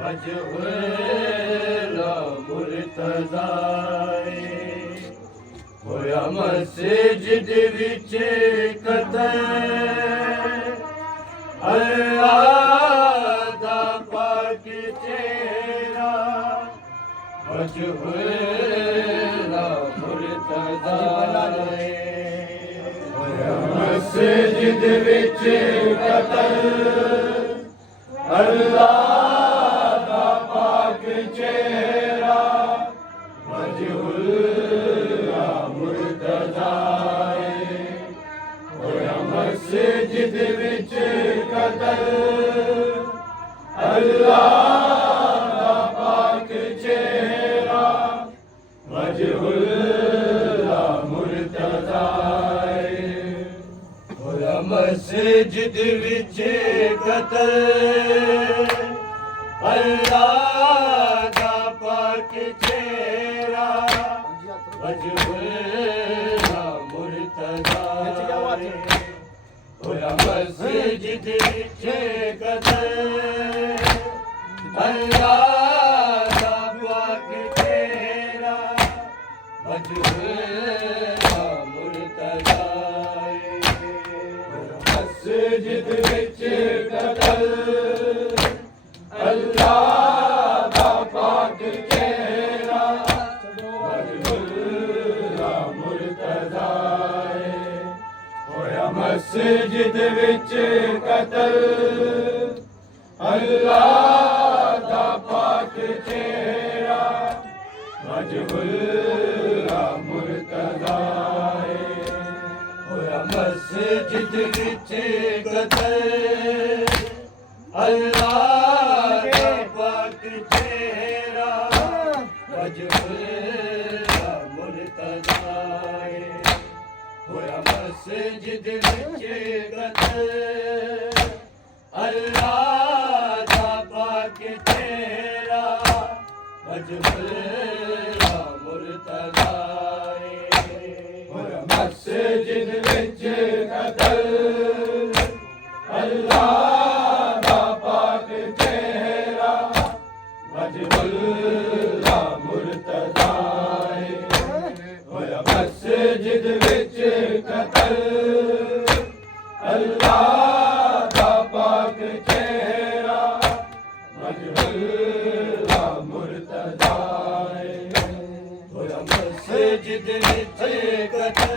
वजहुल्ला मुर्तज़ाए होया मस्जिद विच कतल अल्लाह दा पाक चेहरा वजहुल्ला मुर्तज़ाए होया मस्जिद विच कतल अल्लाह दा पाक चेहरा वजहुल्ला मुर्तज़ाए होया मस्जिद विच कतल अल्लाह दा पाक चेहरा वजहुल्ला मुर्तज़ाए होया मस्जिद विच कतल अल्लाह दा पाक चेहरा वजहुल्ला मुर्तज़ाए होया मस्जिद विच कतल अल्लाह दा पाक चेहरा वजहुल्ला मुर्तज़ाए होया मस्जिद विच कतल अल्लाह दा पाक चेहरा वजहुल्ला मुर्तज़ाए होया मस्जिद विच कतल अल्लाह दा पाक चेहरा वजहुल्ला मुर्तज़ाए होया मस्जिद विच कतल अल्लाह दा पाक चेहरा वजहुल्ला मुर्तज़ाए होया मस्जिद विच कतल अल्लाह दा पाक चेहरा वजहुल्ला मुर्तज़ाए होया मस्जिद विच कतल अल्लाह दा पाक चेहरा वजहुल्ला मुर्तज़ाए होया मस्जिद विच कतल अल्लाह दा पाक चेहरा वजहुल्ला मुर्तज़ाए होया मस्जिद विच कतल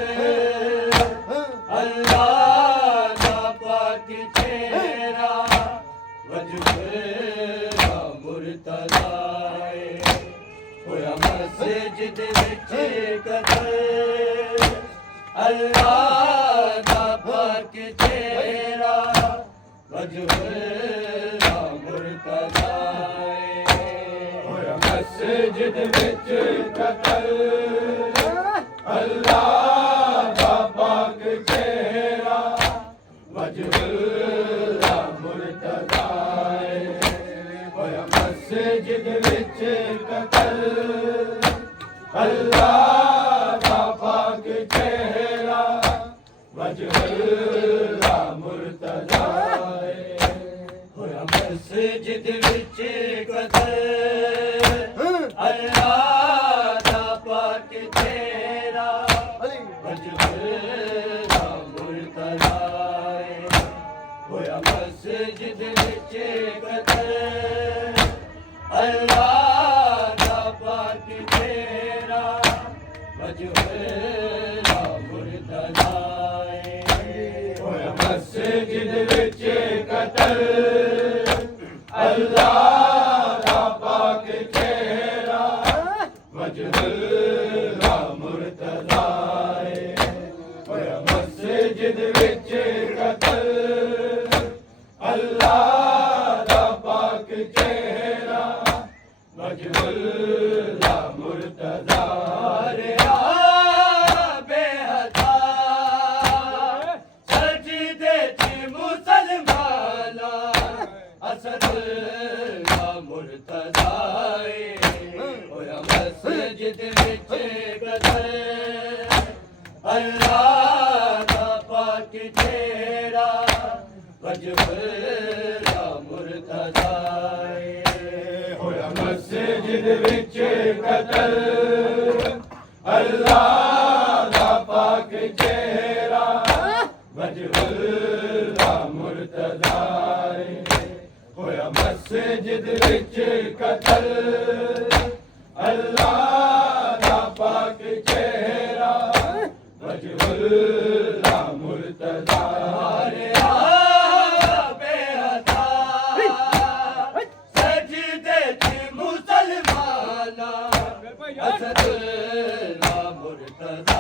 अल्लाह दा पाक चेहरा वजहुल्ला मुर्तज़ाए होया मस्जिद विच कतल अल्लाह दा पाक चेहरा वजहुल्ला मुर्तज़ाए होया मस्जिद विच कतल अल्लाह दा पाक चेहरा वजहुल्ला मुर्तज़ाए होया मस्जिद विच कतल अल्लाह दा पाक चेहरा वजहुल्ला मुर्तज़ाए होया मस्जिद विच कतल अल्लाह दा पाक चेहरा वजहुल्ला मुर्तज़ाए होया मस्जिद विच कतल अल्लाह दा पाक चेहरा वजहुल्ला मुर्तज़ाए होया मस्जिद विच कतल अल्लाह दा पाक चेहरा वजहुल्ला मुर्तज़ाए होया मस्जिद विच कतल अल्लाह दा पाक चेहरा वजहुल्ला मुर्तज़ाए बेहदा सजदे च मुसलमाना असदुल्ला मुर्तज़ाए होया मस्जिद विच कतल अल्लाह दा पाक चेहरा वजहुल्ला मुर्तज़ाए कतर अल्लाह दा पाक चेहरा वजहुल्लाह मुर्तज़ा होया मस्जिद विच कतर अल्लाह दा पाक चेहरा वजहुल्लाह मुर्तज़ा असदुल्लाह मुर्तज़ा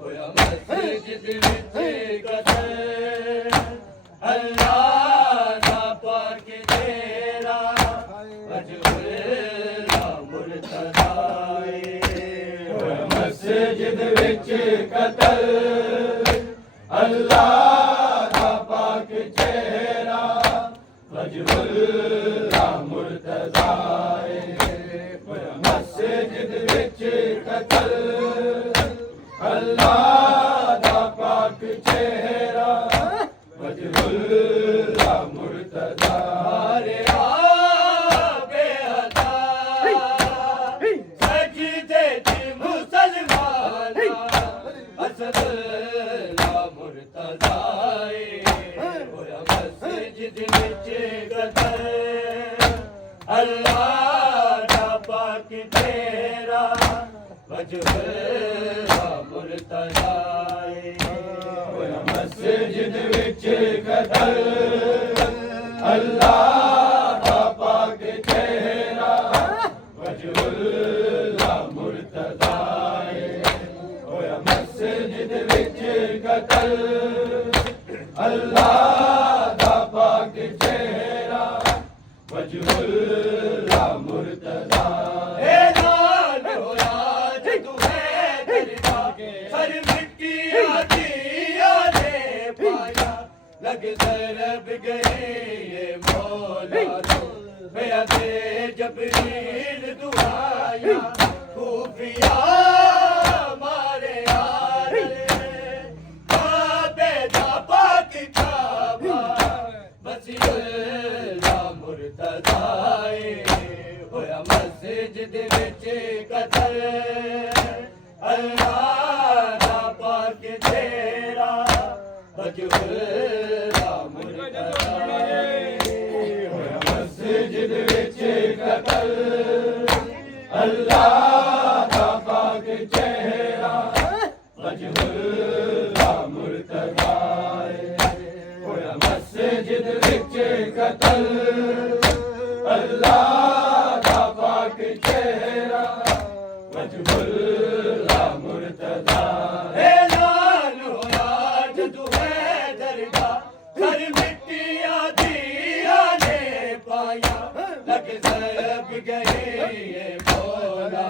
होया मस्जिद विच कतर अल्लाह दा पाक चेहरा वजहुल्लाह मुर्तज़ा होया मस्जिद विच कतर अल्लाह दा पाक चेहरा वजहुल्लाह मुर्तज़ा मस्जिद विच कतर अल्लाह दा पाक चेहरा वजहुल्लाह मुर्तज़ा बेअदा सजदे च मुसलमान असदुल्लाह मुर्तज़ा होया मस्जिद विच कतर अल्लाह पाक तेरा वजहुल्लाह मुर्तज़ा होया मस्जिद विच कतर अल्लाह दा पाक चेहरा वजहुल्लाह मुर्तज़ा होया मस्जिद विच कतर अल्लाह दा पाक चेहरा वजहुल्लाह मुर्तज़ा लग तरब गए ये मौला बेअदे जबरील दुआया खूफिया मारे यार काबे दा पाक काबा वसीअल्लाह मुर्तज़ा होया मस्जिद विच कतर अल्लाह दा पाक तेरा वजहुल्लाह मुर्तज़ा होया मस्जिद विच कतर अल्लाह दा पाक चेहरा वजहुल्लाह मुर्तज़ा होया मस्जिद विच कतर अल्लाह दा पाक चेहरा वजहुल्लाह मुर्तज़ा लग तरब गए ये मौला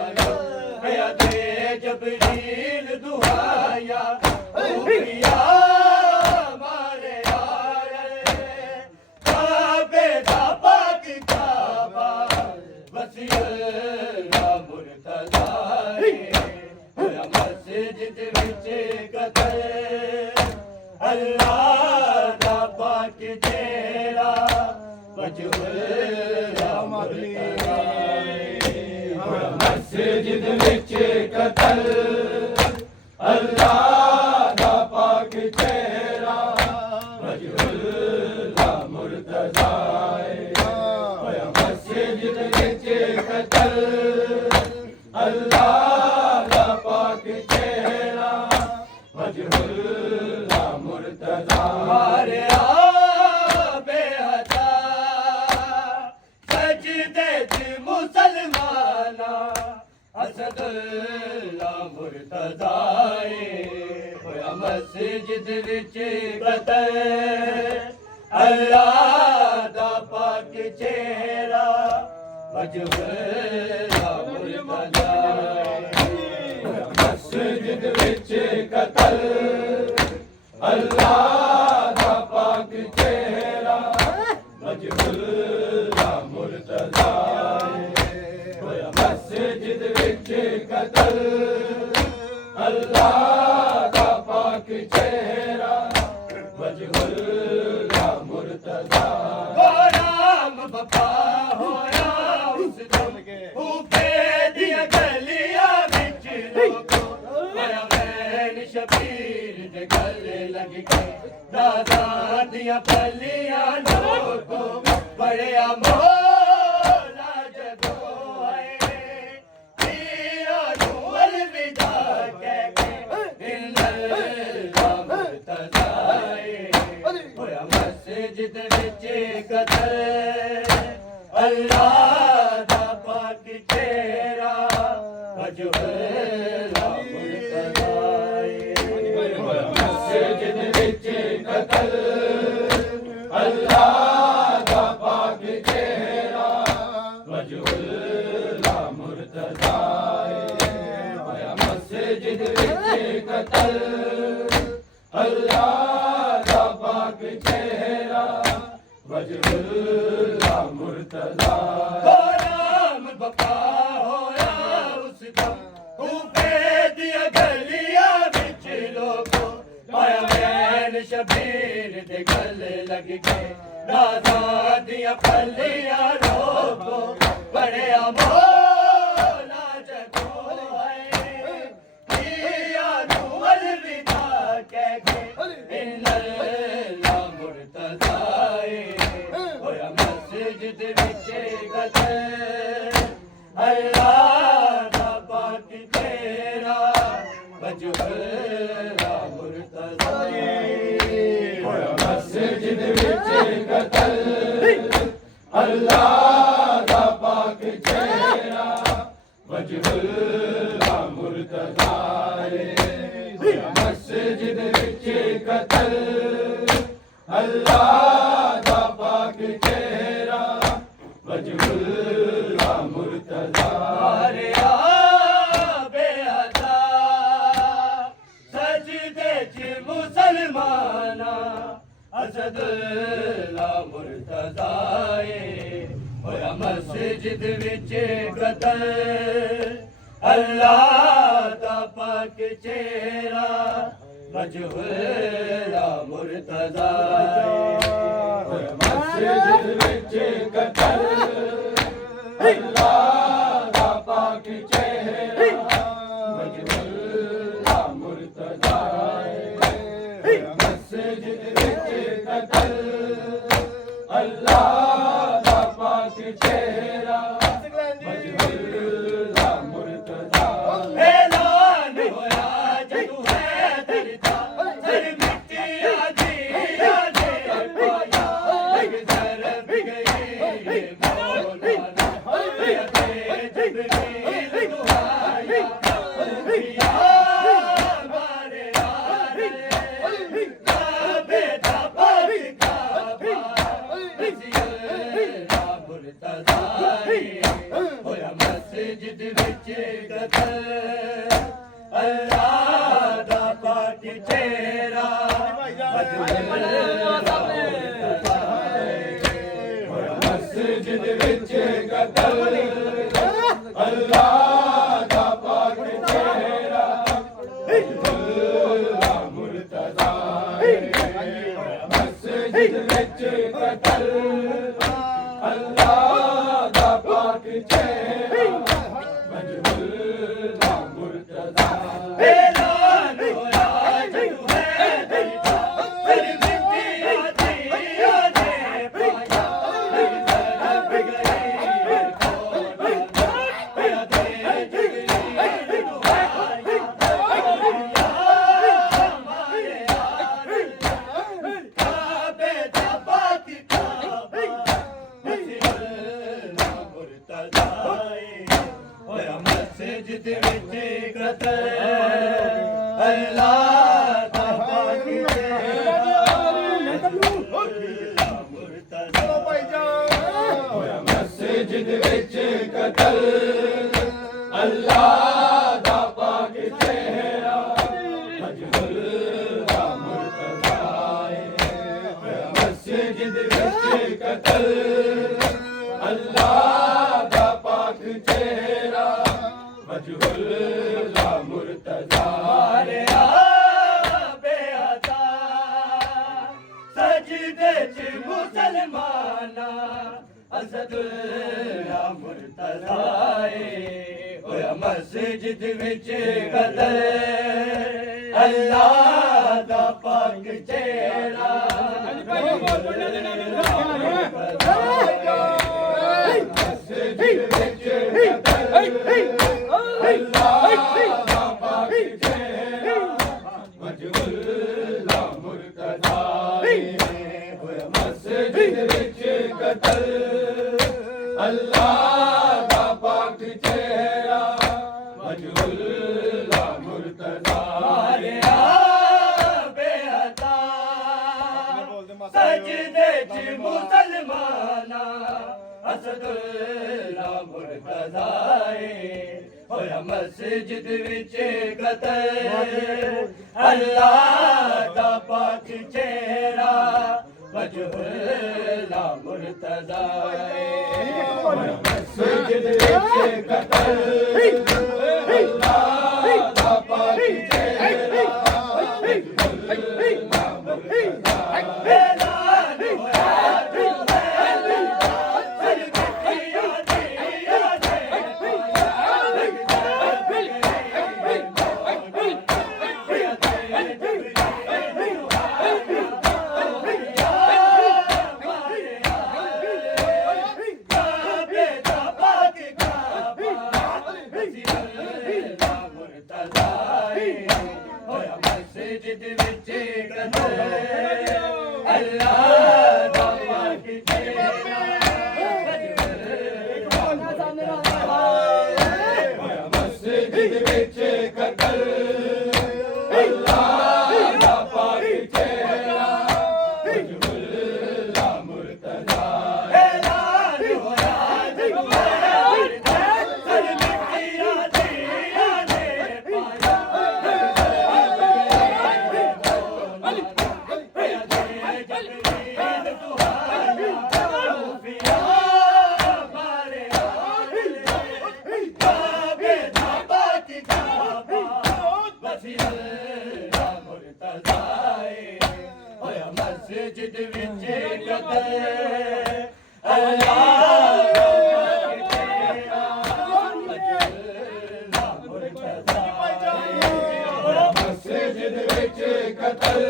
बेअदे जबरील दुआया खूफिया मारे यार काबे दा पाक काबा वसीअल्लाह मुर्तज़ा होया मस्जिद विच कतर अल्लाह दा पाक चेहरा वजहुल्लाह मुर्तज़ा होया मस्जिद विच कतर अल्लाह दा पाक चेहरा वजहुल्लाह मुर्तज़ा होया मस्जिद विच कतर अल्लाह दा पाक चेहरा वजहुल्लाह मुर्तज़ा असदुल्लाह मुर्तज़ा होया मस्जिद विच कतर अल्लाह दा पाक चेहरा वजहुल्लाह मुर्तज़ा होया मस्जिद विच कतर अल्लाह दा पाक चेहरा वजहुल्लाह मुर्तज़ा होया मस्जिद विच कतर अल्लाह दा पाक चेहरा वजहुल्लाह मुर्तज़ा गुलाम बपा होया उस दिन पढ़िया मौला जदों आए पीरा नूं अलविदा कह के इन्नल्लाह मुर्तज़ा होया मस्जिद विच कत्ल अल्लाह दा पाक चेहरा वजहुल्लाह मुर्तज़ा मस्जिद विच कत्ल अल्लाह दा पाक चेहरा वजहुल्लाह मुर्तज़ा होया मस्जिद विच कत्ल अल्लाह दा पाक चेहरा वजहुल्लाह मुर्तज़ा नाम बका होया उसका खूबे दिया गलियां विच लोगो पाया मैन शबीर दे गले लग गए राजा दिया फलियां रोको बड़िया मौला जदों आए पिया नूं अलविदा कह के इन्नल्लाह मुर्तज़ा होया मस्जिद विच कत्ल अल्लाह दा पाक चेहरा वजहुल्लाह मुर्तज़ा होया मस्जिद विच कत्ल अल्लाह दा पाक चेहरा वजहुल्लाह मुर्तज़ा होया मस्जिद विच कत्ल अल्लाह दा पाक चेहरा वजहुल्लाह मुर्तज़ा बेअदा सजदे च मुसलमाना असदुल्लाह मुर्तज़ा होया मस्जिद विच कत्ल अल्लाह दा पाक चेहरा वजहुल्लाह मुर्तज़ा होया मस्जिद विच कत्ल अल्लाह दा पाक चेहरा वजहुल्लाह मुर्तज़ा होया मस्जिद विच कत्ल अल्लाह दा पाक चेहरा वजहुल्लाह मुर्तज़ा ऐलान होया जदों हैदर दा सर मिटिया दिया दे पाया लग ज़रब गई मौलाना होया दे जबरील दुआया पिया मारे यार काबे दा पाक काबा वज़ीअल्लाह मुर्तज़ा होया मस्जिद विच कत्ल अल्लाह दा पाक चेहरा वजहुल्लाह मुर्तज़ा होया मस्जिद विच कत्ल अल्लाह दा पाक चेहरा वजहुल्लाह मुर्तज़ा होया मस्जिद विच कत्ल अल्लाह दा पाक चेहरा वजहुल्लाह मुर्तज़ा ऐलान होया जदों हैदर दा सर मिटिया दिया दे पाया लग ज़रब गई मौलाना होया दे जबरील दुआया पिया मारे यार काबे दा पाक काबा वज़ीअल्लाह मुर्तज़ा होया मस्जिद विच कत्ल अल्लाह दा पाक चेहरा वजहुल्लाह मुर्तज़ा होया मस्जिद विच कत्ल अल्लाह दा पाक चेहरा वजहुल्लाह मुर्तज़ा होया मस्जिद विच कत्ल अल्लाह दा पाक चेहरा वजहुल्लाह मुर्तज़ा बेअदा सजदे च मुसलमाना असदुल्लाह मुर्तज़ा होया मस्जिद विच कत्ल अल्लाह दा पाक चेहरा असदुल्ला मुर्तज़ाए होया मस्जिद विच कतल अल्लाह दा पाक चेहरा वजहुल्ला मुर्तज़ाए मस्जिद विच कतल अल्लाह दा पाक चेहरा वजहुल्ला मुर्तज़ाए मस्जिद विच कतल मस्जिद विच कतल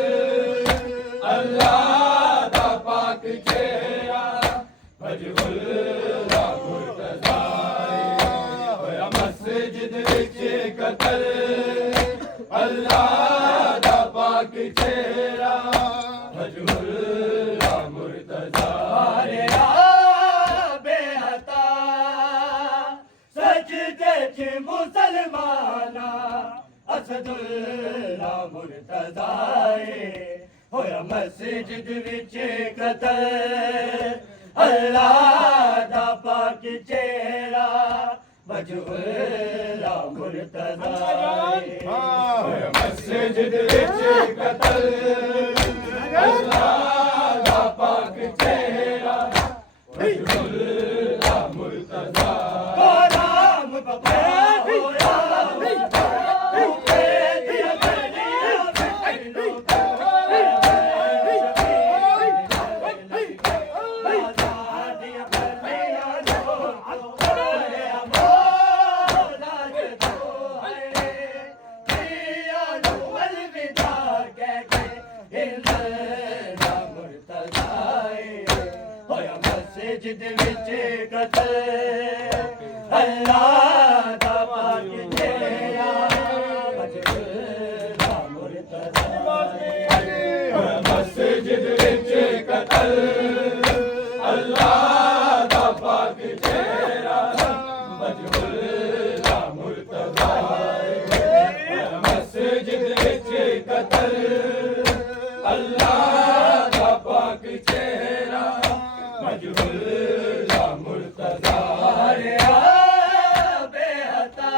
अल्लाह दा पाक चेहरा वजहुल्ला मुर्तज़ाए होया मस्जिद विच कतल अल्लाह दा पाक चेहरा वजहुल्ला मुर्तज़ाए बेहता सजदे च मुसलमाना असदुल्ला मुर्तज़ाए होया मस्जिद विच कतल अल्लाह दा पाक चेहरा वजहुल्ला मुर्तज़ाए होया मस्जिद विच कतल अल्लाह दा पाक चेहरा वजहुल्ला मुर्तज़ाए गोलाम बपा होया मस्जिद विच कतल अल्लाह दा पाक चेहरा वजहुल्ला मुर्तज़ाए मस्जिद विच कतल अल्लाह दा पाक चेहरा वजहुल्ला मुर्तज़ाए मस्जिद विच कतल अल्लाह दा पाक चेहरा वजहुल्ला मुर्तज़ाए बेहता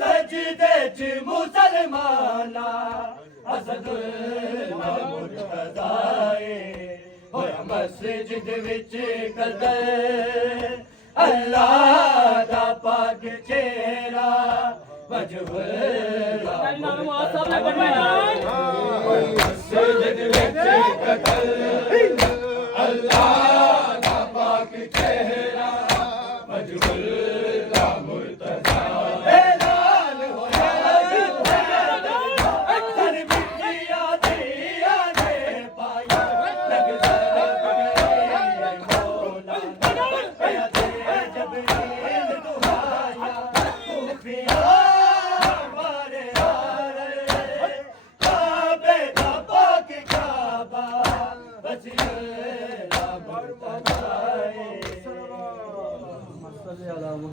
सजदे च मुसलमाना असदुल्ला मुर्तज़ाए होया मस्जिद विच कतल अल्लाह दा पाक चेहरा वजहुल्ला मुर्तज़ाए मस्जिद विच कतल अल्लाह दा पाक चेहरा वजहुल्ला मुर्तज़ाए ऐलान होया अक्सर बिटिया दिया ने पाया लगदा पगड़े मौला या जबरील दुहाया खुफिया मारे हारे काबे दा पाक काबा वजहुल्ला मुर्तज़ाए